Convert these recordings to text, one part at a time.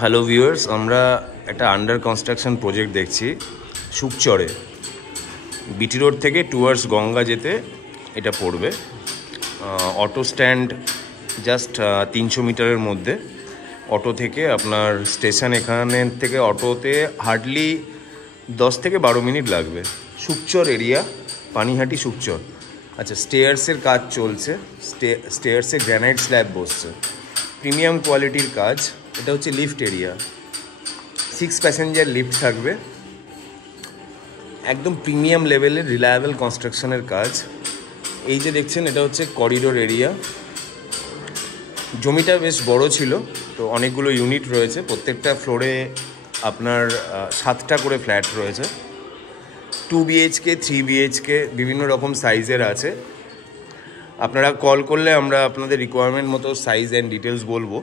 Hello viewers, আমরা একটা under construction project দেখছি সুকচরে। বিটি রোড থেকে টুয়ার্ডস গঙ্গা যেতে এটা পড়বে। অটো স্ট্যান্ড জাস্ট 300 মিটারের মধ্যে। অটো থেকে আপনার স্টেশন এখানে থেকে অটোতে হার্ডলি 10 থেকে 12 মিনিট লাগবে। সুকচর এরিয়া, পানিহাটি সুকচর। আচ্ছা, স্টেয়ার্সের কাজ চলছে, স্টেয়ার্সে গ্রানাইট স্ল্যাব বসছে, প্রিমিয়াম কোয়ালিটির কাজ। এটা হচ্ছে লিফট এরিয়া, 6 প্যাসেঞ্জার লিফট থাকবে, একদম প্রিমিয়াম লেভেলের রিলায়েবল কনস্ট্রাকশনের কাজ। এই যে দেখছেন এটা হচ্ছে করিডোর এরিয়া। জমিটা বেশ বড় ছিল, তো অনেকগুলো ইউনিট রয়েছে, প্রত্যেকটা ফ্লোরে আপনার 7টা করে ফ্ল্যাট রয়েছে। 2 বিএইচকে, 3 বিএইচকে বিভিন্ন রকম সাইজের আছে। আপনারা কল করলে আমরা আপনাদের রিকোয়ারমেন্ট মতো সাইজ অ্যান্ড ডিটেলস বলবো।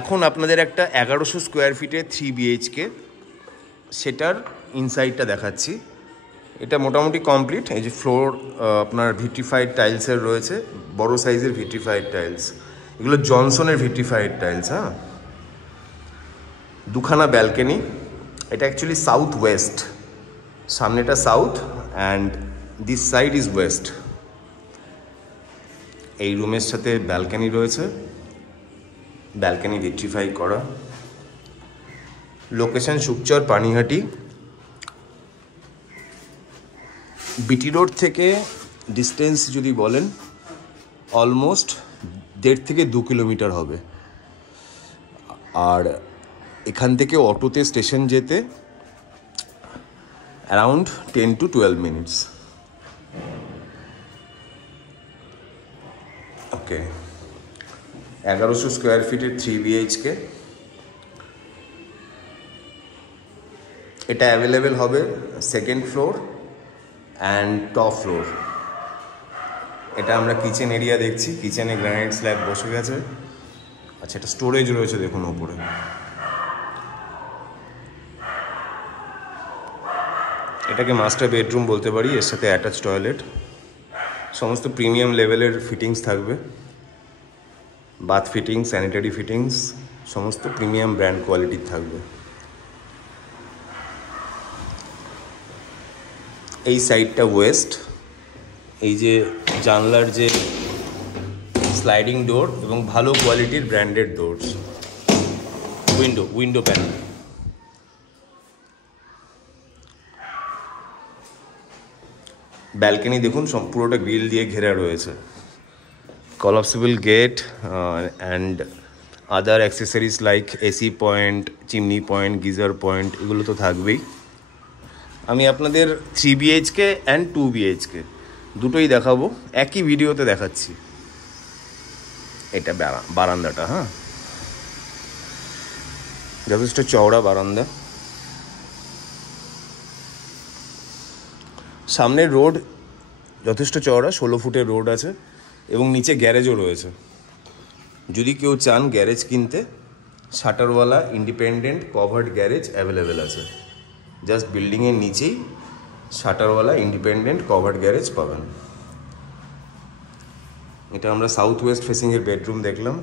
এখন আপনাদের একটা 1100 স্কোয়ার ফিটে 3 বিএইচকে, সেটার ইনসাইডটা দেখাচ্ছি। এটা মোটামুটি কমপ্লিট। এই যে ফ্লোর আপনার ভিট্রিফাইড টাইলসের রয়েছে, বড় সাইজের ভিট্রিফাইড টাইলস, এগুলো জনসনের ভিট্রিফাইড টাইলস। হ্যাঁ, দুখানা ব্যালকনি। এটা অ্যাকচুয়ালি সাউথ ওয়েস্ট, সামনেটা south and this side is West. এই রুমের সাথে ব্যালকনি রয়েছে, ব্যালকনি ভিট্রিফাই করা। Location Sukchar, Panihati. BT road থেকে ডিস্টেন্স যদি বলেন অলমোস্ট 1.5 থেকে 2 কিলোমিটার হবে। আর এখান থেকে অটোতে স্টেশন যেতে around 10 to 12 minutes. Okay, 1100 square ফিটের 3 বিএইচকে। এটা অ্যাভেলেবেল হবে second floor and top floor. এটা আমরা কিচেন এরিয়া দেখছি, কিচেনে গ্রানাইট স্ল্যাব বসে গেছে। আচ্ছা, এটা স্টোরেজ রয়েছে দেখুন ওপরে। এটাকে মাস্টার বেডরুম বলতে পারি, এর সাথে অ্যাটাচ টয়লেট। সমস্ত প্রিমিয়াম লেভেলের ফিটিংস থাকবে, বাথ ফিটিংস, স্যানিটারি ফিটিংস সমস্ত প্রিমিয়াম ব্র্যান্ড কোয়ালিটির থাকবে। এই সাইডটা ওয়েস্ট। এই যে জানলার যে স্লাইডিং ডোর এবং ভালো কোয়ালিটির branded doors, window panel. Balcony দেখুন, পুরোটা গ্রিল দিয়ে ঘেরা রয়েছে। Collapsible gate and other accessories like AC point, chimney point, geyser point, এগুলো তো থাকবেই। আমি আপনাদের 3 বিএইচকে অ্যান্ড 2 বিএইচকে দুটোই দেখাবো, একই ভিডিওতে দেখাচ্ছি। এটা বারান্দাটা, হ্যাঁ, যথেষ্ট চওড়া বারান্দা। সামনের রোড যথেষ্ট চওড়া, 16 ফুটের রোড আছে এবং নিচে গ্যারেজও রয়েছে। যদি কেউ চান গ্যারেজ কিনতে, শাটারওয়ালা ইন্ডিপেন্ডেন্ট কভার্ড গ্যারেজ অ্যাভেলেবেল আছে। জাস্ট বিল্ডিংয়ের নিচেই শাটারওয়ালা ইন্ডিপেন্ডেন্ট কভার্ড গ্যারেজ পাবেন। এটা আমরা সাউথ ওয়েস্ট ফেসিংয়ের বেডরুম দেখলাম।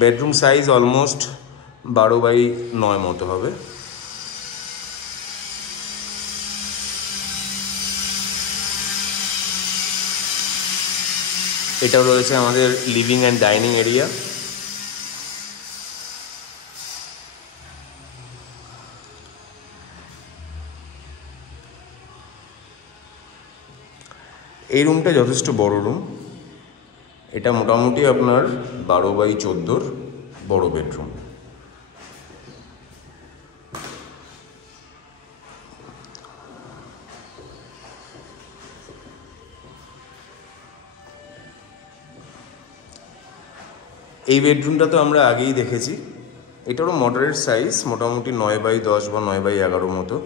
বেডরুম সাইজ অলমোস্ট 12x9 মতো হবে। এটাও রয়েছে আমাদের লিভিং অ্যান্ড ডাইনিং এরিয়া। এই রুমটা যথেষ্ট বড় রুম। এটা মোটামুটি আপনার 12x14 বড় বেডরুম। এই বেডরুমটা তো আমরা আগেই দেখেছি। এটারও মডারেট সাইজ, মোটামুটি 9x10 বা 9x11 মতো।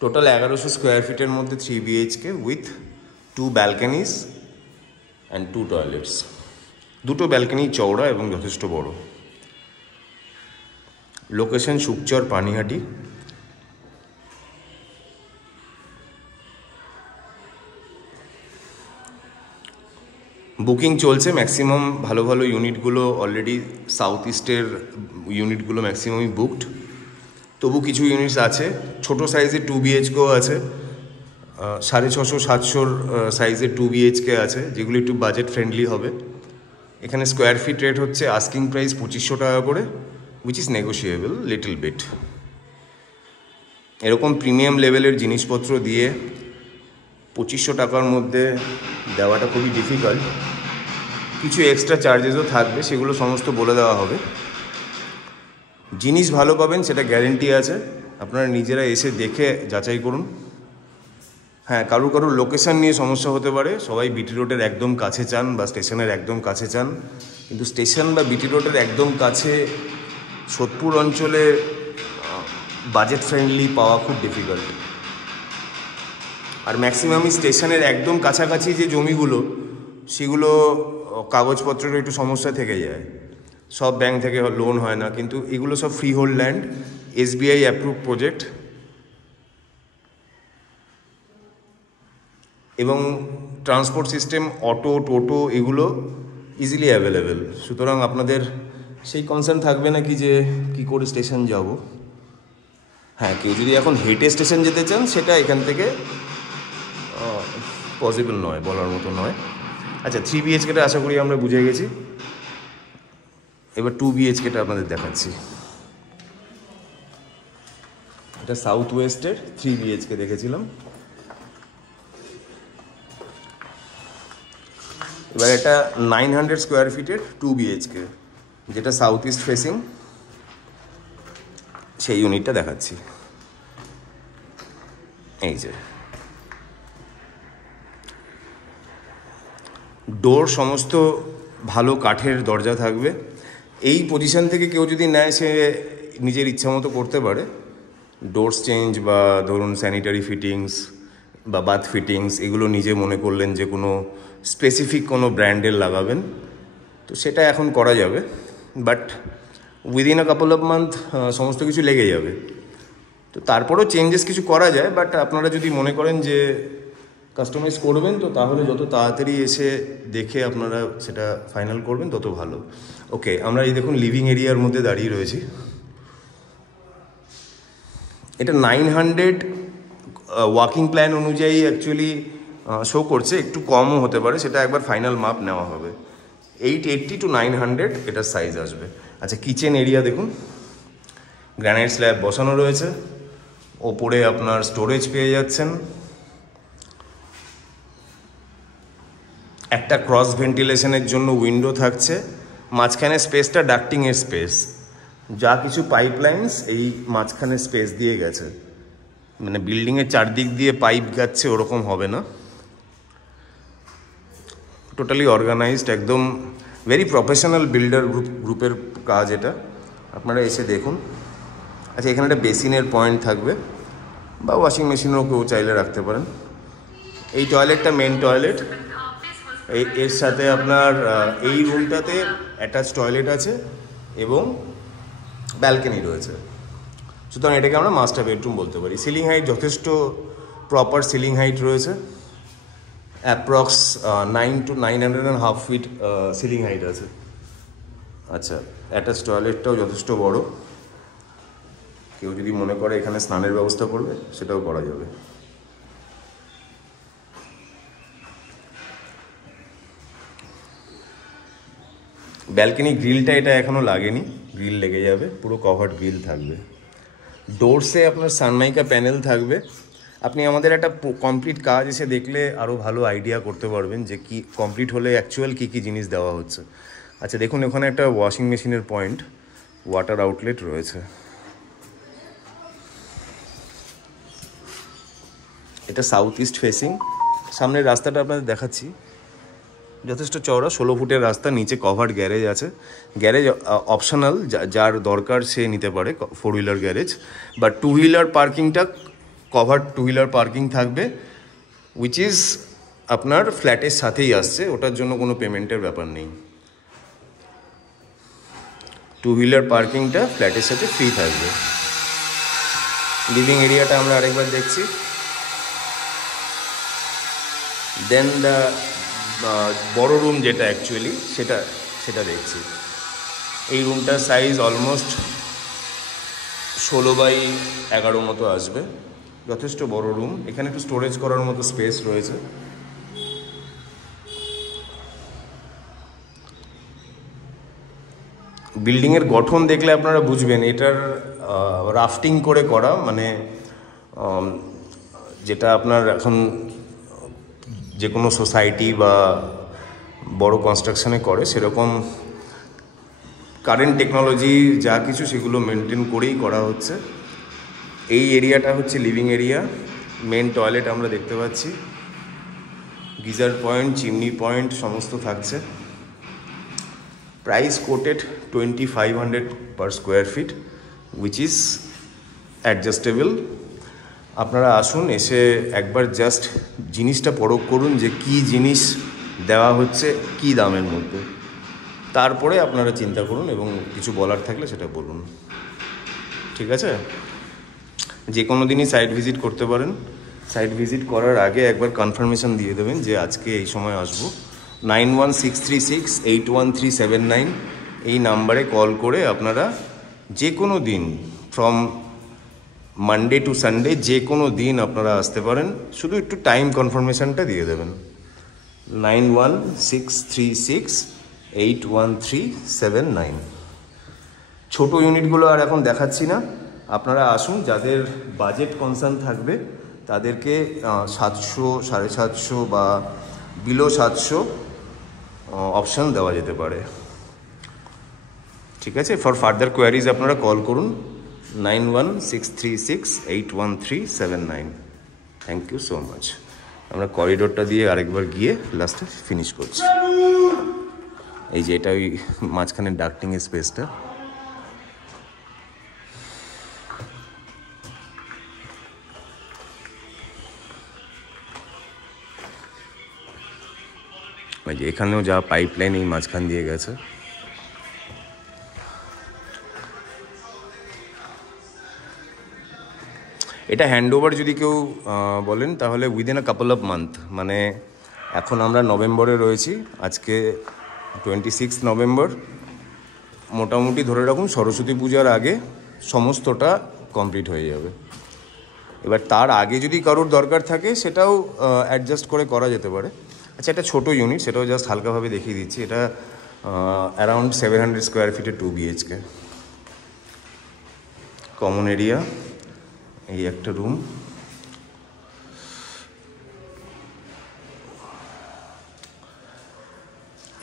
টোটাল 1100 স্কোয়ার ফিটের মধ্যে 3 বিএইচকে উইথ 2 ব্যালকনিজ অ্যান্ড 2 টয়লেটস। দুটো ব্যালকনি চওড়া এবং যথেষ্ট বড়। লোকেশন সুকচর, পানিহাটি। বুকিং চলছে, ম্যাক্সিমাম ভালো ভালো ইউনিটগুলো অলরেডি সাউথ ইস্টের ইউনিটগুলো ম্যাক্সিমামই বুকড। তবু কিছু ইউনিটস আছে, ছোটো সাইজের 2 BHKও আছে, 650-700 সাইজের 2 BHK আছে, যেগুলো একটু বাজেট ফ্রেন্ডলি হবে। এখানে স্কোয়ার ফিট রেট হচ্ছে আস্কিং প্রাইস 2500 টাকা করে, which is negotiable little bit. এরকম প্রিমিয়াম লেভেলের জিনিসপত্র দিয়ে 2500 টাকার মধ্যে দেওয়াটা খুবই ডিফিকাল্ট। কিছু এক্সট্রা চার্জেসও থাকবে, সেগুলো সমস্ত বলে দেওয়া হবে। জিনিস ভালো পাবেন সেটা গ্যারেন্টি আছে, আপনারা নিজেরা এসে দেখে যাচাই করুন। হ্যাঁ, কারুর লোকেশান নিয়ে সমস্যা হতে পারে, সবাই বিটি রোডের একদম কাছে চান বা স্টেশনের একদম কাছে চান, কিন্তু স্টেশন বা বিটি রোডের একদম কাছে সোদপুর অঞ্চলে বাজেট ফ্রেন্ডলি পাওয়া খুব ডিফিকাল্ট। আর ম্যাক্সিমামই স্টেশনের একদম কাছাকাছি যে জমিগুলো, সেগুলো কাগজপত্রের একটু সমস্যা থেকে যায়, সব ব্যাংক থেকে লোন হয় না, কিন্তু এগুলো সব free hold land, SBI approve project, এবং ট্রান্সপোর্ট সিস্টেম অটো, টোটো এগুলো ইজিলি অ্যাভেলেবেল। সুতরাং আপনাদের সেই কনসার্ন থাকবে না কি যে কী করে স্টেশন যাব। হ্যাঁ, কেউ যদি এখন হেঁটে স্টেশন যেতে চান, সেটা এখান থেকে পসিবল নয়, বলার মতো নয়। আচ্ছা, 3 BHKটা আশা করি আমরা বুঝে গেছি। এবার 2 BHKটা আপনাদের দেখাচ্ছি। এটা সাউথ ওয়েস্টের 3 BHK দেখেছিলাম। এবার এটা 900 স্কোয়ার ফিটের 2 BHK, যেটা সাউথ ইস্ট ফেসিং, সেই ইউনিটটা দেখাচ্ছি। এই যে ডোর সমস্ত ভালো কাঠের দরজা থাকবে। এই পজিশন থেকে কেউ যদি নেয়, সে নিজের ইচ্ছা মতো করতে পারে, ডোরস চেঞ্জ বা ধরুন স্যানিটারি ফিটিংস বা বাথ ফিটিংস, এগুলো নিজে মনে করলেন যে কোনো স্পেসিফিক কোনো ব্র্যান্ডের লাগাবেন, তো সেটা এখন করা যাবে। But within a couple of month সমস্ত কিছু লেগে যাবে, তো তারপরেও চেঞ্জেস কিছু করা যায়। বাট আপনারা যদি মনে করেন যে কাস্টমাইজ করবেন, তো তাহলে যত তাড়াতাড়ি এসে দেখে আপনারা সেটা ফাইনাল করবেন তত ভালো। ওকে, আমরা এই দেখুন লিভিং এরিয়ার মধ্যে দাঁড়িয়ে রয়েছি। এটা 900 ওয়াকিং প্ল্যান অনুযায়ী অ্যাকচুয়ালি শো করছে, একটু কমও হতে পারে, সেটা একবার ফাইনাল মাপ নেওয়া হবে। 880 to 900 এটার সাইজ আসবে। আচ্ছা, কিচেন এরিয়া দেখুন, গ্রানাইট স্ল্যাব বসানো রয়েছে, ওপরে আপনার স্টোরেজ পেয়ে যাচ্ছেন, একটা ক্রস ভেন্টিলেশনের জন্য উইন্ডো থাকছে, মাঝখানে স্পেসটা ডাক্টিংয়ের স্পেস, যা কিছু পাইপলাইন্স এই মাঝখানে স্পেস দিয়ে গেছে, মানে বিল্ডিংয়ের চারদিক দিয়ে পাইপ যাচ্ছে ওরকম হবে না, টোটালি অর্গানাইজড, একদম ভেরি প্রফেশনাল বিল্ডার গ্রুপের কাজ এটা, আপনারা এসে দেখুন। আচ্ছা, এখানে একটা বেসিনের পয়েন্ট থাকবে, বা ওয়াশিং মেশিনও কেউ চাইলে রাখতে পারেন। এই টয়লেটটা মেন টয়লেট, এর সাথে আপনার এই রুমটাতে অ্যাটাচ টয়লেট আছে এবং ব্যালকনি রয়েছে, সুতরাং এটাকে আমরা মাস্টার বেডরুম বলতে পারি। সিলিং হাইট যথেষ্ট প্রপার সিলিং হাইট রয়েছে, approx 9 to 9.5 feet ceiling height আছে। আচ্ছা, অ্যাটাচ টয়লেটটাও যথেষ্ট বড়, কেউ যদি মনে করে এখানে স্নানের ব্যবস্থা করবে, সেটাও করা যাবে। ব্যালকনি গ্রিলটা এটা এখনও লাগেনি, গ্রিল লেগে যাবে, পুরো কভার্ড গ্রিল থাকবে। ডোরসে আপনার সানমাইকা প্যানেল থাকবে। আপনি আমাদের একটা কমপ্লিট কাজ এসে দেখলে আরও ভালো আইডিয়া করতে পারবেন যে কি কমপ্লিট হলে অ্যাকচুয়াল কী কী জিনিস দেওয়া হচ্ছে। আচ্ছা, দেখুন ওখানে একটা ওয়াশিং মেশিনের পয়েন্ট, ওয়াটার আউটলেট রয়েছে। এটা সাউথ ইস্ট ফেসিং, সামনের রাস্তাটা আপনাদের দেখাচ্ছি, যথেষ্ট চওড়া, 16 ফুটের রাস্তা, নিচে কভার্ড গ্যারেজ আছে। গ্যারেজ অপশনাল, যার দরকার সে নিতে পারে 4 হুইলার গ্যারেজ, বা 2 হুইলার পার্কিংটা কভার্ড 2 হুইলার পার্কিং থাকবে, উইচ ইজ আপনার ফ্ল্যাটের সাথেই আসছে, ওটার জন্য কোনো পেমেন্টের ব্যাপার নেই। 2 হুইলার পার্কিংটা ফ্ল্যাটের সাথে ফ্রি থাকবে। লিভিং এরিয়াটা আমরা আরেকবার দেখছি। দেন দ্য বড় রুম যেটা অ্যাকচুয়ালি সেটা দেখছি। এই রুমটার সাইজ অলমোস্ট 16x11 মতো আসবে, যথেষ্ট বড় রুম। এখানে একটু স্টোরেজ করার মতো স্পেস রয়েছে। বিল্ডিংয়ের গঠন দেখলে আপনারা বুঝবেন এটার রাফটিং করে করা, মানে যেটা আপনার এখন যে কোনো সোসাইটি বা বড় কনস্ট্রাকশনে করে সেরকম কারেন্ট টেকনোলজি যা কিছু সেগুলো মেনটেন করেই করা হচ্ছে। এই এরিয়াটা হচ্ছে লিভিং এরিয়া। মেন টয়লেট আমরা দেখতে পাচ্ছি, গিজার পয়েন্ট, চিমনি পয়েন্ট সমস্ত থাকছে। Price quoted 2500 per square feet, which is adjustable. আপনারা আসুন, এসে একবার জাস্ট জিনিসটা পরখ করুন যে কি জিনিস দেওয়া হচ্ছে কি দামের মধ্যে, তারপরে আপনারা চিন্তা করুন এবং কিছু বলার থাকলে সেটা বলুন। ঠিক আছে? যে কোনো দিনই সাইট ভিজিট করতে পারেন। সাইট ভিজিট করার আগে একবার কনফার্মেশন দিয়ে দেবেন যে আজকে এই সময় আসবো। 9163681379 এই নাম্বারে কল করে আপনারা যে কোনো দিন ফ্রম মানডে টু সানডে যে কোনো দিন আপনারা আসতে পারেন। শুধু একটু টাইম কনফার্মেশনটা দিয়ে দেবেন। 9163681379। ছোট ইউনিটগুলো আর এখন দেখাচ্ছি না, আপনারা আসুন। যাদের বাজেট কনসার্ন থাকবে তাদেরকে 700, 750 বা বিলো 700 অপশান দেওয়া যেতে পারে। ঠিক আছে? ফর ফার্দার কোয়ারিজ আপনারা কল করুন 9163681379। Thank you so much. আমরা করিডোরটা দিয়ে আরেকবার গিয়ে লাস্টে ফিনিশ করছি। এই যে এটা ওই মাঝখানে ডাক্টিংয়ের স্পেসটা। ওই যে এখানেও যা পাইপ লাইন এই মাঝখান দিয়ে গেছে। এটা হ্যান্ডওভার যদি কেউ বলেন তাহলে within a couple of month, মানে এখন আমরা নভেম্বরে রয়েছি, আজকে 26 নভেম্বর। মোটামুটি ধরে রাখুন সরস্বতী পূজার আগে সমস্তটা কমপ্লিট হয়ে যাবে। এবার তার আগে যদি কারোর দরকার থাকে সেটাও অ্যাডজাস্ট করে করা যেতে পারে। আচ্ছা, একটা ছোটো ইউনিট, সেটাও জাস্ট হালকাভাবে দেখিয়ে দিচ্ছি। এটা অ্যারাউন্ড 700 স্কোয়ার ফিটে 2 BHK। কমন এরিয়া, এই একটা রুম।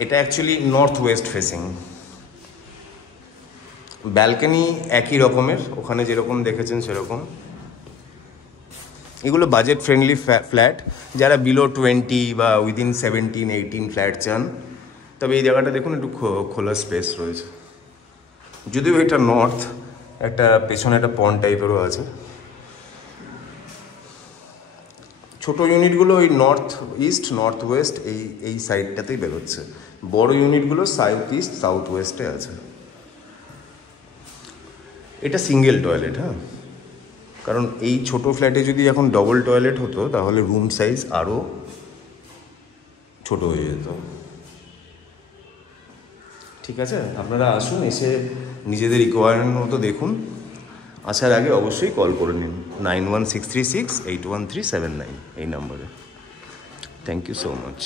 এটা actually north West facing. Balcony একই রকমের, ওখানে যেরকম দেখেছেন সেরকম। এগুলো বাজেট ফ্রেন্ডলি ফ্ল্যাট। যারা বিলো 20 বা উইদিন 17-18 ফ্ল্যাট চান, তবে এই জায়গাটা দেখুন একটু খোলা স্পেস রয়েছে। যদিও এটা নর্থ, একটা পেছনে একটা পন্ড টাইপেরও আছে। ছোটো ইউনিটগুলো ওই নর্থ ইস্ট, নর্থ ওয়েস্ট এই সাইডটাতেই বেরোচ্ছে। বড় ইউনিটগুলো সাউথ ইস্ট, সাউথ ওয়েস্টে আছে। এটা সিঙ্গেল টয়লেট, হ্যাঁ, কারণ এই ছোট ফ্ল্যাটে যদি এখন ডবল টয়লেট হতো তাহলে রুম সাইজ আরও ছোট হয়ে যেত। ঠিক আছে? আপনারা আসুন, এসে নিজেদের রিকোয়ারমেন্ট মতো দেখুন। আসার আগে অবশ্যই কল করে নিন 9163681379 এই নম্বরে। Thank you so much.